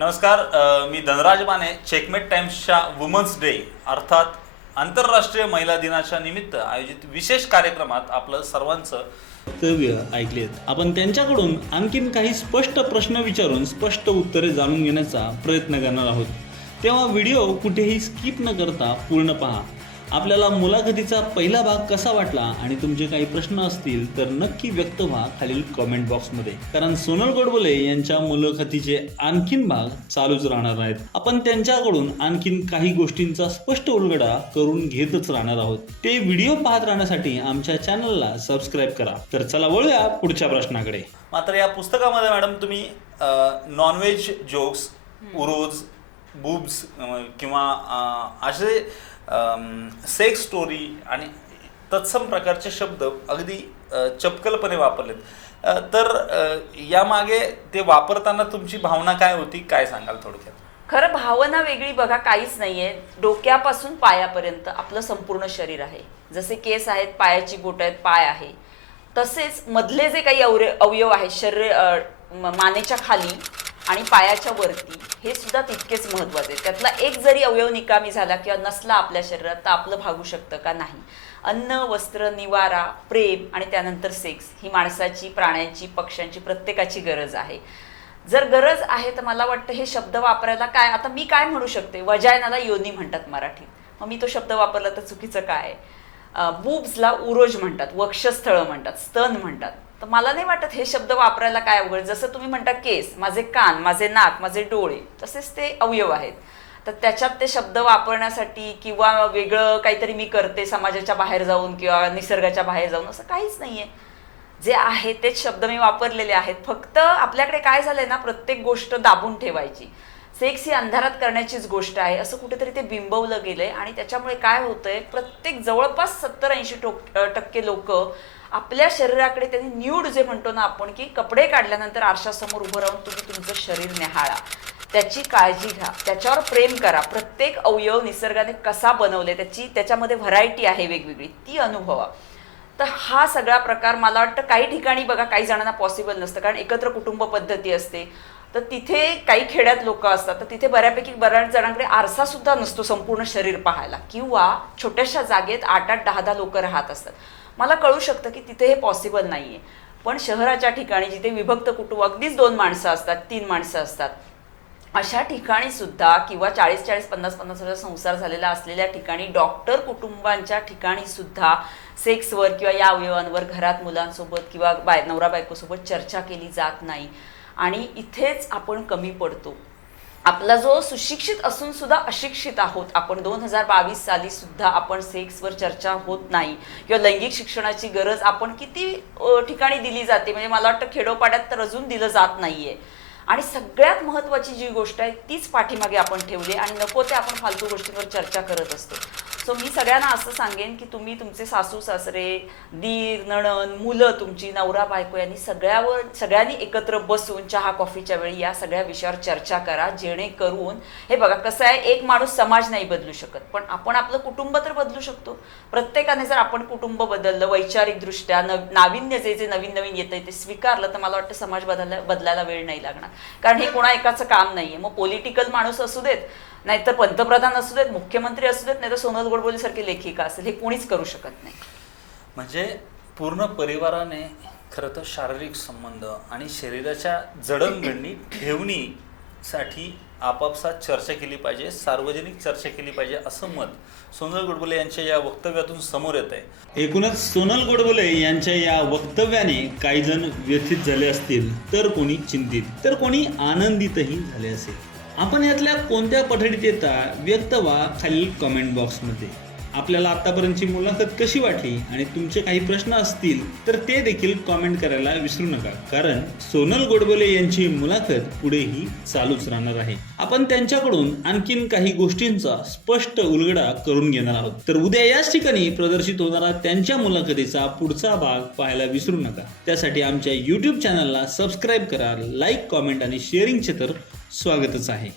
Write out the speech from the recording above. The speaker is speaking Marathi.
नमस्कार, मी धनराज माने. चेकमेट टाइम्सच्या वुमन्स डे अर्थात आंतरराष्ट्रीय महिला दिनाच्या निमित्त आयोजित विशेष कार्यक्रमात आपलं सर्वांचं वक्तव्य ऐकलेत. आपण त्यांच्याकडून आणखीन काही स्पष्ट प्रश्न विचारून स्पष्ट उत्तरे जाणून घेण्याचा प्रयत्न करणार आहोत. तेव्हा व्हिडिओ कुठेही स्किप न करता पूर्ण पहा. आपल्याला मुलाखतीचा पहिला भाग कसा वाटला आणि तुमचे काही प्रश्न असतील तर नक्की व्यक्त व्हा खालील कॉमेंट बॉक्समध्ये, कारण सोनल गोडबोले यांच्या मुलाखतीचे आणखीन भाग चालूच राहणार आहेत. आपण त्यांच्याकडून आणखीन काही गोष्टींचा स्पष्ट उलगडा करून घेतच राहणार आहोत. ते व्हिडिओ पाहत राहण्यासाठी आमच्या चॅनलला सबस्क्राईब करा. तर चला वळूया पुढच्या प्रश्नाकडे. मात्र या पुस्तकामध्ये मॅडम तुम्ही नॉनव्हेज जोक्स, उरोज, बुब्स किंवा असे सेक्स स्टोरी आणि तत्सम प्रकारचे शब्द अगदी चपकलपणे वापरलेत. तर यामागे ते वापरताना तुमची भावना काय होती, काय सांगाल थोडक्यात? खरं भावना वेगळी बघा काहीच नाहीये. डोक्यापासून पायापर्यंत आपलं संपूर्ण शरीर आहे. जसे केस आहेत, पायाची बोट आहेत, पाय आहे, तसेच मधले जे काही अवयव आहेत शरीर, मानेच्या खाली आणि पायाच्या वरती, हे सुद्धा तितकेच महत्त्वाचे. त्यातला एक जरी अवयव निकामी झाला किंवा नसला आपल्या शरीरात तर आपलं भागू शकतं का? नाही. अन्न, वस्त्र, निवारा, प्रेम आणि त्यानंतर सेक्स ही माणसाची, प्राण्यांची, पक्ष्यांची प्रत्येकाची गरज आहे. जर गरज आहे तर मला वाटतं हे शब्द वापरायला काय, आता मी काय म्हणू शकते, वजायनाला योनी म्हणतात मराठीत, मग मी तो शब्द वापरला तर चुकीचं काय? बुब्सला उरोज म्हणतात, वक्षस्थळ म्हणतात, स्तन म्हणतात. तर मला नाही वाटत हे शब्द वापरायला काय अवघड. जसं तुम्ही म्हणता केस, माझे कान, माझे नाक, माझे डोळे, तसेच ते अवयव आहेत. तर त्याच्यात ते शब्द वापरण्यासाठी किंवा वेगळं काहीतरी मी करते समाजाच्या बाहेर जाऊन किंवा निसर्गाच्या बाहेर जाऊन असं काहीच नाहीये. जे आहे तेच शब्द मी वापरलेले आहेत. फक्त आपल्याकडे काय झालंय ना, प्रत्येक गोष्ट दाबून ठेवायची. सेक्स ही अंधारात करण्याचीच गोष्ट आहे असं कुठेतरी ते बिंबवलं गेलंय. आणि त्याच्यामुळे काय होतंय, प्रत्येक जवळपास 70-80% लोक आपल्या शरीराकडे, त्यांनी न्यूड जे म्हणतो ना आपण, की कपडे काढल्यानंतर आरशासमोर उभं राहून तुम्ही तुमचं शरीर निहाळा, त्याची काळजी घ्या, त्याच्यावर प्रेम करा. प्रत्येक अवयव निसर्गाने कसा बनवले, त्याच्यामध्ये व्हरायटी आहे वेगवेगळी, ती अनुभवा. तर हा सगळा प्रकार मला वाटतं काही ठिकाणी बघा, काही जणांना पॉसिबल नसतं, कारण एकत्र कुटुंब पद्धती असते. तर तिथे काही खेड्यात लोक असतात, तर तिथे बऱ्याच जणांकडे आरसा सुद्धा नसतो संपूर्ण शरीर पाहायला, किंवा छोट्याशा जागेत 8-8, 10-10 लोक राहत असतात. मला कळू शकतं की तिथे हे पॉसिबल नाहीये. पण शहराच्या ठिकाणी जिथे विभक्त कुटुंब, अगदीच 2 माणसं असतात, 3 माणसं असतात, अशा ठिकाणी सुद्धा, किंवा 40-40, 50-50 संसार झालेला असलेल्या ठिकाणी, डॉक्टर कुटुंबांच्या ठिकाणी सुद्धा सेक्सवर किंवा या अवयवांवर घरात मुलांसोबत किंवा नवरा बायकोसोबत चर्चा केली जात नाही. आणि इथेच आपण कमी पडतो. आपला जो सुशिक्षित असून सुद्धा अशिक्षित आहोत आपण, 2022 साली सुद्धा आपण सेक्सवर चर्चा होत नाही. किंवा लैंगिक शिक्षणाची गरज आपण किती ठिकाणी दिली जाते, म्हणजे मला वाटतं खेडोपाड्यात तर अजून दिलं जात नाहीये. आणि सगळ्यात महत्त्वाची जी गोष्ट आहे तीच पाठीमागे आपण ठेवली आणि नको ते आपण फालतू गोष्टींवर चर्चा करत असतो. सो मी सगळ्यांना असं सांगेन की तुम्ही तुमचे सासू सासरे, दीर, नणंद, मुलं, तुमची, नवरा बायको यांनी सगळ्यांनी एकत्र बसून चहा कॉफीच्या वेळी या सगळ्या विषयावर चर्चा करा. जेणेकरून हे बघा कसं आहे, एक माणूस समाज नाही बदलू शकत, पण आपण आपलं कुटुंब तर बदलू शकतो. प्रत्येकाने जर आपण कुटुंब बदललं, वैचारिकदृष्ट्या नाविन्य जे नवीन नवीन येतंय ते स्वीकारलं, तर मला वाटतं समाज बदलायला वेळ नाही लागणार. कारण हे कोणा एकाचं काम नाहीये. मग पॉलिटिकल माणूस असू देत, नाहीतर पंतप्रधान असू देत, मुख्यमंत्री असू देत, नाहीतर सोनल गोडबोले सारखी लेखिका असेल, हे कोणीच करू शकत नाही. म्हणजे पूर्ण परिवाराने खरं तर शारीरिक संबंध आणि शरीराच्या जडणघडणी ठेवणीसाठी आपापसात चर्चा केली पाहिजे, सार्वजनिक चर्चा केली पाहिजे, असं मत सोनल गोडबोले यांच्या या वक्तव्यातून समोर येत आहे. एकूणच सोनल गोडबोले यांच्या या वक्तव्याने काही जण व्यथित झाले असतील, तर कोणी चिंतित, तर कोणी आनंदितही झाले असेल. आपण यातल्या कोणत्या पठडीत येता व्यक्त व्हा खालील कमेंट बॉक्समध्ये. आपल्याला आतापर्यंतची मुलाखत कशी वाटली आणि तुमचे काही प्रश्न असतील तर ते देखील कॉमेंट करायला विसरू नका, कारण सोनल गोडबोले यांची मुलाखत पुढेही चालूच राहणार आहे. आपण त्यांच्याकडून आणखीन काही गोष्टींचा स्पष्ट उलगडा करून घेणार आहोत. तर उद्या याच ठिकाणी प्रदर्शित होणारा त्यांच्या मुलाखतीचा पुढचा भाग पाहायला विसरू नका. त्यासाठी आमच्या YouTube चॅनलला सबस्क्राईब करा. लाईक, कॉमेंट आणि शेअरिंगचे तर स्वागतच आहे.